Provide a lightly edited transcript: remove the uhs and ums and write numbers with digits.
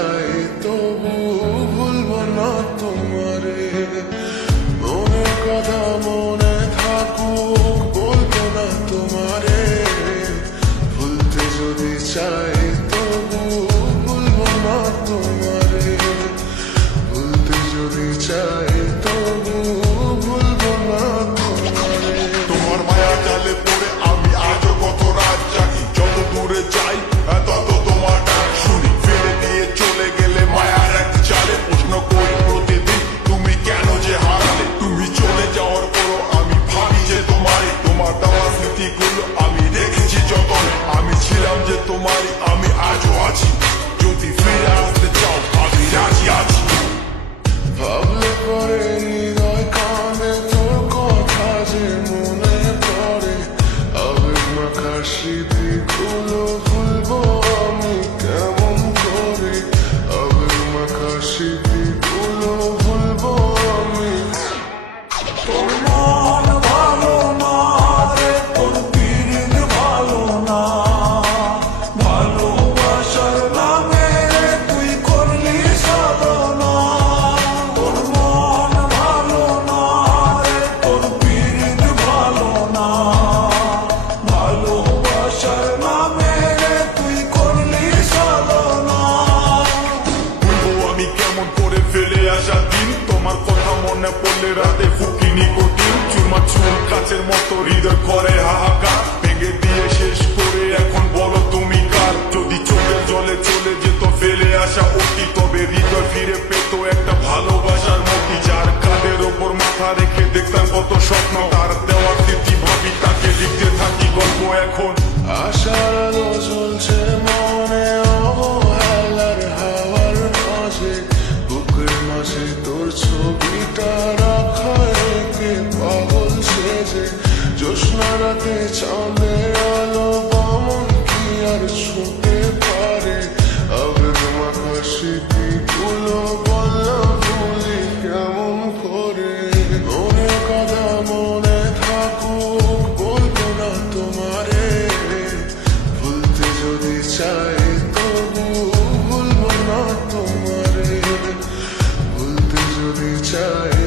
চাই তবু ভুলবো না তোমারে। মনের কথা মনে থাকুক বলবো না তোমারে। ভুলতে যদি চাই তবু ভুলবো না তোমারে। ভুলতে যদি চাই তবু ভুলবো না তোমারে। তোমার মায়া জালে পড়ে আমি আজও কত রাত জাগি, যত দূরে যাই তত তোমার ডাক শুনি। ফেলে দিয়ে চলে গেলে মায়ার এক জালে প্রশ্ন করি প্রতিদিন তুমি কেন যে হারালে। তুমি চলে যাওয়ার পরও আমি ভাবি যে তোমারই, তোমার দেওয়া স্মৃতিগুলো আমি রেখেছি যতনে। আমি ছিলাম যে তোমারই, আমি আজও আছি, যদি ফিরে আসতে চাও আমি রাজি আছি। ভাবলে পরে হৃদয় কাঁদে তোর কথা যে মনে পড়ে। আবেগ মাখা স্মৃতিগুলো ভুলবো আমি কেমন করে। আবেগ মাখা স্মৃতিগুলো ভুলবো আমি। তোর মন ভালো না রে, তোর পিরিত ভালো না। ভালোবাসার নামে তুই করলি সাধনা। তোর মন ভালো না রে, তোর পিরিত ভালো না। ভালোবাসার নামে তুই করলি সাধনা। বলবো আমি কেমন করে ফেলে আসা দিন, তোমার কথা মনে পড়লে রাতে ফুকিনি কঠিন। চুরমা চুর কাচের মতো হৃদয় করে হাহাকার, ভেঙে দিয়ে শেষ করে এখন বলো তুমি কার। যদি চোখের জলে চলে যেত ফেলে আসা অতি, তবে হৃদয় ফিরে পেত একটা ভালোবাসার মতি। যার কাঁধের ওপর মাথা রেখে দেখতাম কত স্বপ্ন, তার দেওয়ার স্মৃতি ভাবি তাকে লিখতে থাকি গল্প এখন। আশার আলো জ্বলছে মনে অবহেলার হাওয়ার মাঝে। বুকের মাঝে তোর ছবিটা রাখা একে পাগল সেজে। জ্যোৎস্না রাতে চাঁদের আলো বামন কি আর ছুঁতে পারে। আবেগ মাখা স্মৃতিগুলো বললাম ভুলি কেমন করে। মনের কথা মনে থাকুক বলবো না তোমারে। ভুলতে যদি চাই তবু ভুলবো না তোমারে। ভুলতে যদি চাই